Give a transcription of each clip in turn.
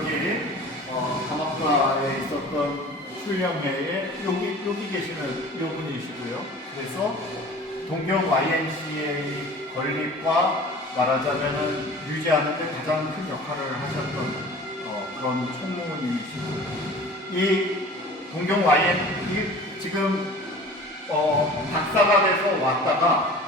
여기 어, 감옥가에 있었던 훈련회에 여기 여기 계시는 이분이시고요. 그래서 동경 YMCA 건립과 말하자면은 유지하는데 가장 큰 역할을 하셨던 어, 그런 총무님이시고 이 동경 YM 이 지금 어, 박사가 돼서 왔다가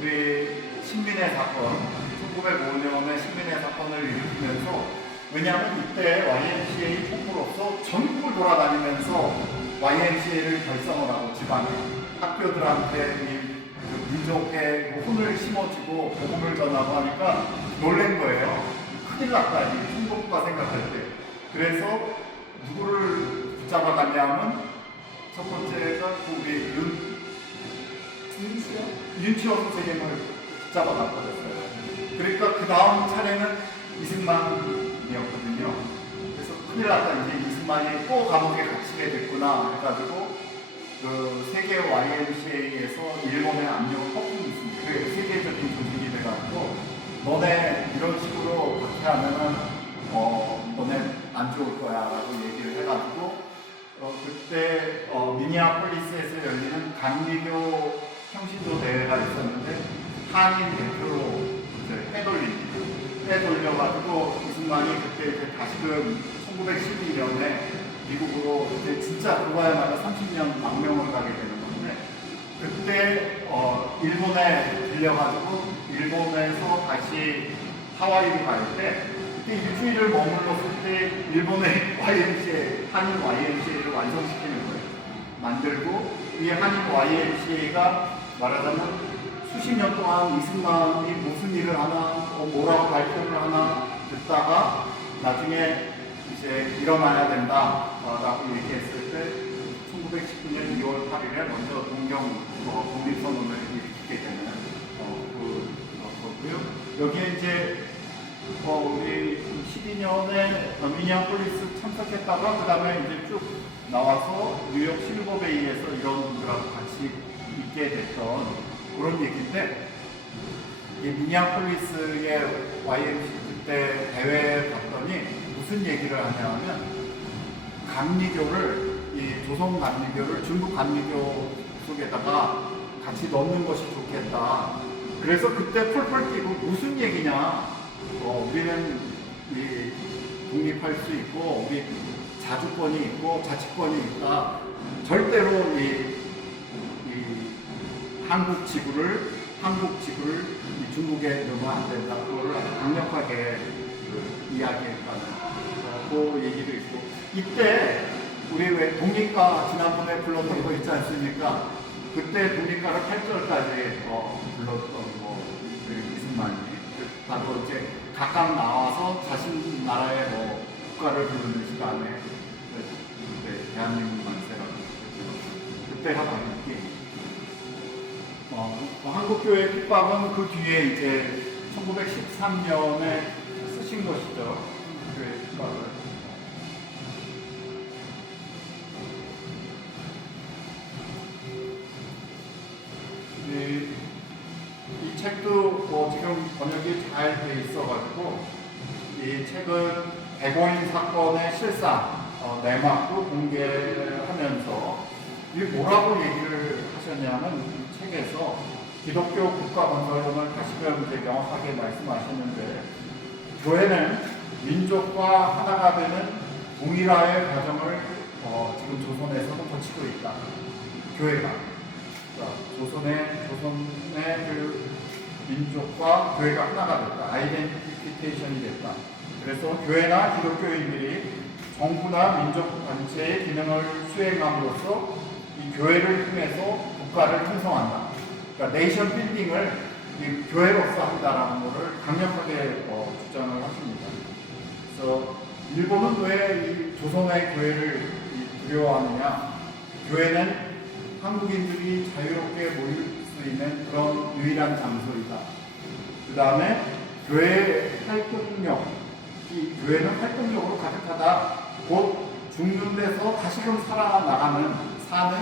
우리 신민의 사건 1905년에 신민의 사건을 일으키면서 왜냐하면 이때 YMCA 총무로서 전국을 돌아다니면서 YMCA를 결성을 하고 집안에 학교들한테 이그 민족의 뭐 혼을 심어주고 복음을 전하고 하니까 놀란 거예요. 큰일 났다 이 총독부가 생각할 때. 그래서 누구를 붙잡아갔냐 하면 첫 번째가 그 우리 윤 윤시요? 윤치호 선생님을 붙잡아놨거든요. 그러니까 그 다음 차례는. 그래서 큰일 났다. 이제 이승만이 또 감옥에 갇히게 됐구나 해가지고 그 세계 YMCA에서 일본의 압력을 꺾고 있습니다. 그게 세계적인 조직이 돼가지고 너네 이런 식으로 그렇게 하면은 어 너네 안 좋을 거야라고 얘기를 해가지고 어 그때 어 미니아폴리스에서 열리는 강미교 평신도 대회가 있었는데 한인 대표로 이제 빼돌립니다. 빼돌려가지고 이승만이 그때 이제 다시금 1912년에 미국으로 이제 진짜 그거야말로 30년 망명을 가게 되는 건데 그때 어 일본에 들려가지고 일본에서 다시 하와이로 갈 때 그때 일주일을 머물렀을 때 일본의 YMCA 한인 YMCA를 완성시키는 거예요. 만들고 이 한인 YMCA가 말하자면 수십 년 동안 이승만이 무슨 일을 하나, 어, 뭐라고 발표를 하나 듣다가 나중에 이제 일어나야 된다라고 얘기했을 때 1919년 2월 8일에 먼저 동경 어, 독립선언을 일으키게 되는 어, 그 어, 거고요. 여기에 이제 어, 우리 12년에 미니아폴리스 참석했다가 그 다음에 이제 쭉 나와서 뉴욕 실버베이에서 이런 분들하고 같이 있게 됐던 그런 얘기인데 이 미니아폴리스의 YMC 그때 대회에 갔더니 무슨 얘기를 하냐면 감리교를 이 조선 감리교를 중국 감리교 속에다가 같이 넣는 것이 좋겠다. 그래서 그때 펄펄 뛰고 무슨 얘기냐? 어, 우리는 이 독립할 수 있고 우리 자주권이 있고 자치권이 있다. 절대로 이, 이 한국 지구를 한국 지구를 이 중국에 넣으면 안 된다. 아주 강력하게 그 이야기했다는 어, 그 얘기도 있고 이때 우리 왜 독립가 지난번에 불렀던 거 있지 않습니까? 그때 독립가를 8절까지 어, 불렀던 뭐그 이승만이 그 바로 이제 각각 나와서 자신 나라의 뭐 국가를 부르는 시간에 그, 네, 대한민국 만세라고 그때가 바로 이게 어, 뭐 한국교회 핍박은 그 뒤에 이제 1913년에 쓰신 것이죠. 교회 핍박을. 이, 이 책도 뭐 지금 번역이 잘 돼 있어가지고 이 책은 백오인 사건의 실상 어, 내막도 공개하면서 이 뭐라고 얘기를 하셨냐면 이 책에서 기독교 국가 건설론을 다시금 이제 명확하게 말씀하셨는데 교회는 민족과 하나가 되는 동일화의 과정을 어, 지금 조선에서도 거치고 있다. 교회가 자, 조선의 조선의 그 민족과 교회가 하나가 됐다. 아이덴티피케이션이 됐다. 그래서 교회나 기독교인들이 정부나 민족 단체의 기능을 수행함으로써 이 교회를 통해서 국가를 형성한다. 그러니까 네이션 빌딩을 이 교회로서 한다라는 것을 강력하게 어, 주장을 하십니다. 그래서 일본은 왜 이 조선의 교회를 이 두려워하느냐? 교회는 한국인들이 자유롭게 모일 수 있는 그런 유일한 장소이다. 그 다음에 교회의 활동력, 이 교회는 활동력으로 가득하다. 곧 죽는 데서 다시금 살아나가는 사는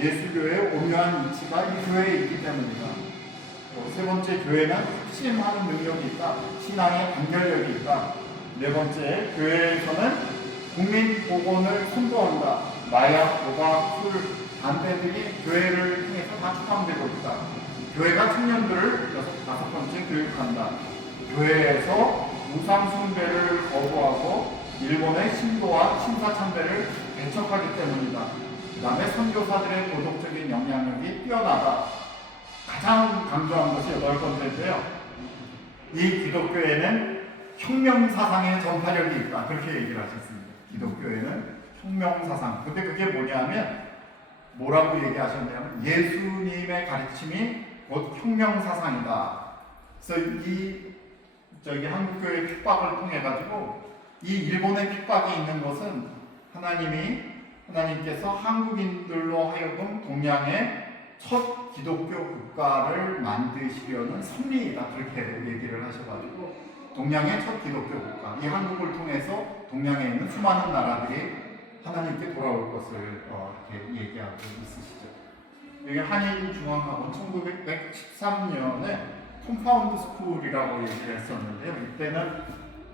예수교의 오묘한 위치가 이 교회에 있기 때문이다. 어, 세 번째 교회는 핵심하는 능력이 있다. 신앙의 단결력이 있다. 네 번째, 교회에서는 국민 보건을 선도한다. 마약, 도박, 술, 담배들이 교회를 통해서 다 추방되고 있다. 교회가 청년들을 여섯, 다섯 번째 교육한다. 교회에서 우상 숭배를 거부하고 일본의 신도와 신사 참배를 배척하기 때문이다. 그 다음에 선교사들의 도덕적인 영향력이 뛰어나다. 가장 강조한 것이 여덟 번째인데요. 이 기독교에는 혁명 사상의 전파력이 있다. 그렇게 얘기를 하셨습니다. 기독교에는 혁명 사상. 근데 그게 뭐냐면 뭐라고 얘기하셨냐면 예수님의 가르침이 곧 혁명 사상이다. 그래서 이 저기 한국교회 핍박을 통해 가지고 이 일본의 핍박이 있는 것은 하나님이 하나님께서 한국인들로 하여금 동양의 첫 기독교 국가를 만드시려는 섭리이다 그렇게 얘기를 하셔가지고 동양의 첫 기독교 국가 이 한국을 통해서 동양에 있는 수많은 나라들이 하나님께 돌아올 것을 어, 이렇게 얘기하고 있으시죠. 여기 한인중앙학원 1913년에 컴파운드 스쿨이라고 얘기를 했었는데요. 이때는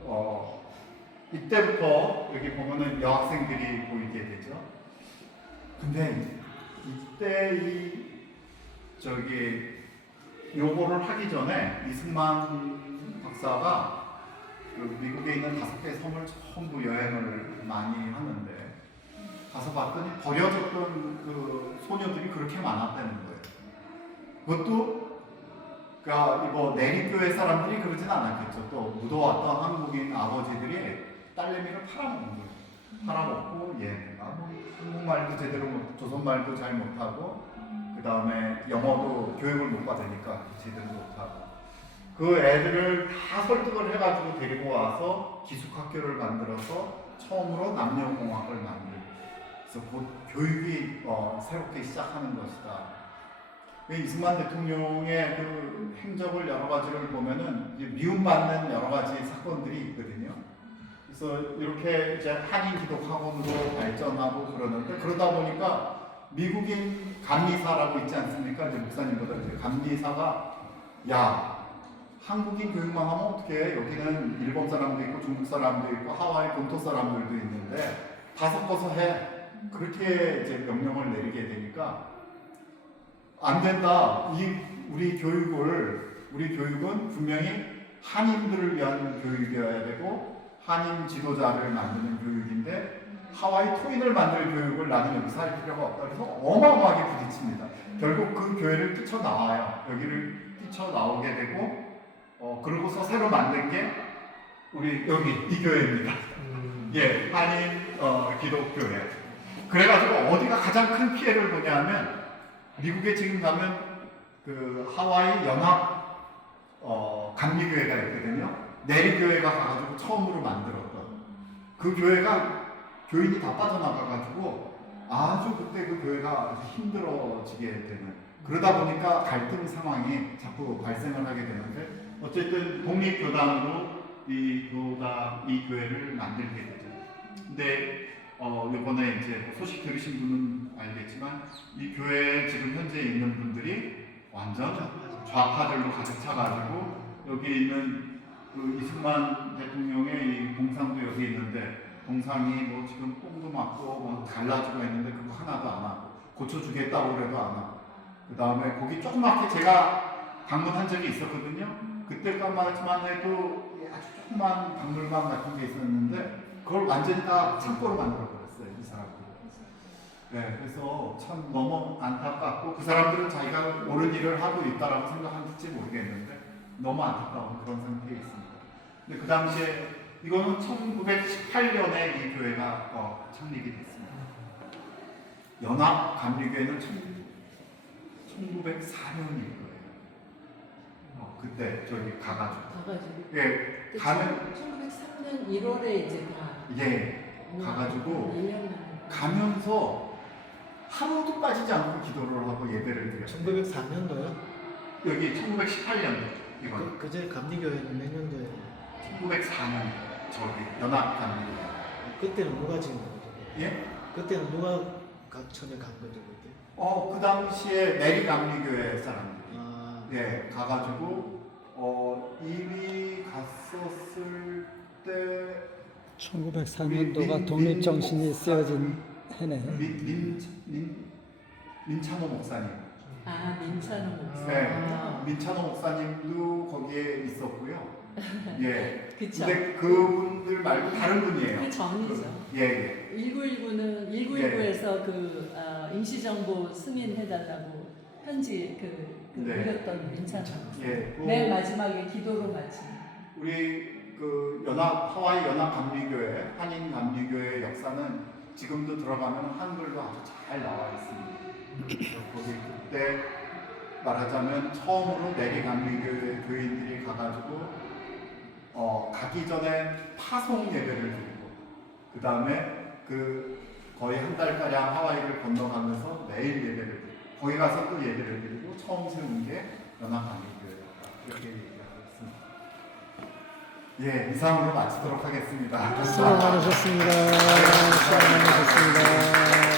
어, 이때부터 여기 보면은 여학생들이 보이게 되죠. 근데 이때 이 저기 요거를 하기 전에 이승만 박사가 그 미국에 있는 다섯 개 섬을 전부 여행을 많이 하는데 가서 봤더니 버려졌던 그 소녀들이 그렇게 많았다는 거예요. 그것도 그러니까 뭐 내리교회 사람들이 그러진 않았겠죠. 또 묻어왔던 한국인 아버지들이 딸내미를 팔아먹는 거예요. 팔아먹고 얘네가 뭐 한국말도 제대로 못, 조선말도 잘 못하고 그 다음에 영어도 교육을 못 받으니까 제대로 못하고 그 애들을 다 설득을 해가지고 데리고 와서 기숙학교를 만들어서 처음으로 남녀공학을 만들고 그래서 곧 교육이 어, 새롭게 시작하는 것이다. 그 이승만 대통령의 그 행적을 여러 가지를 보면은 미움받는 여러 가지 사건들이 있거든요. 그래서 이렇게 이제 한인 기독 학원으로 발전하고 그러는데 그러다 보니까 미국인 감리사라고 있지 않습니까? 이제 목사님보다 이제 감리사가 야 한국인 교육만 하면 어떻게 여기는 일본 사람도 있고 중국 사람도 있고 하와이 본토 사람들도 있는데 다 섞어서 해 그렇게 이제 명령을 내리게 되니까 안 된다. 이 우리 교육을 우리 교육은 분명히 한인들을 위한 교육이어야 되고 한인 지도자를 만드는 교육인데 하와이 토인을 만들 교육을 나는 여기서 할 필요가 없다. 그래서 어마어마하게 부딪힙니다. 결국 그 교회를 뛰쳐나와요. 여기를 뛰쳐나오게 되고 어 그러고서 새로 만든 게 우리 여기 이 교회입니다. 예, 한인 어, 기독교회. 그래가지고 어디가 가장 큰 피해를 보냐면 미국에 지금 가면 그 하와이 연합 어, 감리교회가 있거든요. 내리교회가 가가지고 처음으로 만들었던 그 교회가 교인이 다 빠져나가가지고 아주 그때 그 교회가 힘들어지게 되는 그러다 보니까 갈등 상황이 자꾸 발생을 하게 되는데 어쨌든 독립교단으로 이 교단 이 교회를 만들게 되죠. 근데 어 이번에 이제 소식 들으신 분은 알겠지만 이 교회에 지금 현재 있는 분들이 완전 좌파들로 가득 차가지고 여기 있는 그 이승만 대통령의 이 동상도 여기 있는데 동상이 뭐 지금 뽕도 맞고 뭐 갈라지고 있는데 그거 하나도 안 하고 고쳐주겠다고 그래도 안 하고 그 다음에 거기 조그맣게 제가 방문한 적이 있었거든요. 그때까지만 해도 아주 조그만 박물관 같은 게 있었는데 그걸 완전히 다 창고로 만들어 버렸어요 이 사람들. 네, 그래서 참 너무 안타깝고 그 사람들은 자기가 옳은 일을 하고 있다라고 생각하는지 모르겠는데 너무 안타까운 그런 상태에 있습니다. 근데 그 당시에 이거는 1918년에 이 교회가 어, 창립이 됐습니다. 연합 감리교회는 1904년일 거예요. 어, 그때 저기 가가지고 가가지고. 예 가면 1903년 1월에 이제 다. 예 가가지고 1년 만에. 가면서 하루도 빠지지 않고 기도를 하고 예배를 드려요. 1904년도요? 여기 1918년도 이건 그, 그제 감리교회는 몇 년도에 1904년 저기 연합 감리교회. 그때는 누가 지은 거죠? 예? 그때는 누가 가, 처음에 간 거죠 그때? 어, 그 당시에 메리 감리교회 아, 예, 가가지고 어, 이미 갔었을 때 1904년도가 민- 독립정신이 민- 쓰여진 해네. 민, 민, 민, 민찬호 목사님. 아 민찬호 목사. 네, 아, 민찬호 목사님도 거기에 있었고요. 예. 그쵸. 근데 그분들 말고 다른 분이에요. 그 전이죠. 그- 예, 예. 1919는 1919에서 그 어, 임시정부 승인해달라고 편지 그, 그 네. 올렸던 민찬호 목사. 예. 그 맨 마지막에 기도로 마친. 우리 그 연합 하와이 연합 감리교회 한인 감리교회 역사는 지금도 들어가면 한글로 아주 잘 나와 있습니다. 거기 그때 말하자면 처음으로 내리 감리교회 교인들이 가가지고 어, 가기 전에 파송 예배를 드리고 그 다음에 그 거의 한 달 가량 하와이를 건너가면서 매일 예배를 드리고 거기 가서 또 예배를 드리고 처음 세운 게 연합방교회였다 이렇게 얘기하고 있습니다. 예, 이상으로 마치도록 하겠습니다. 수고 많으셨습니다. 네, 수고 많으셨습니다.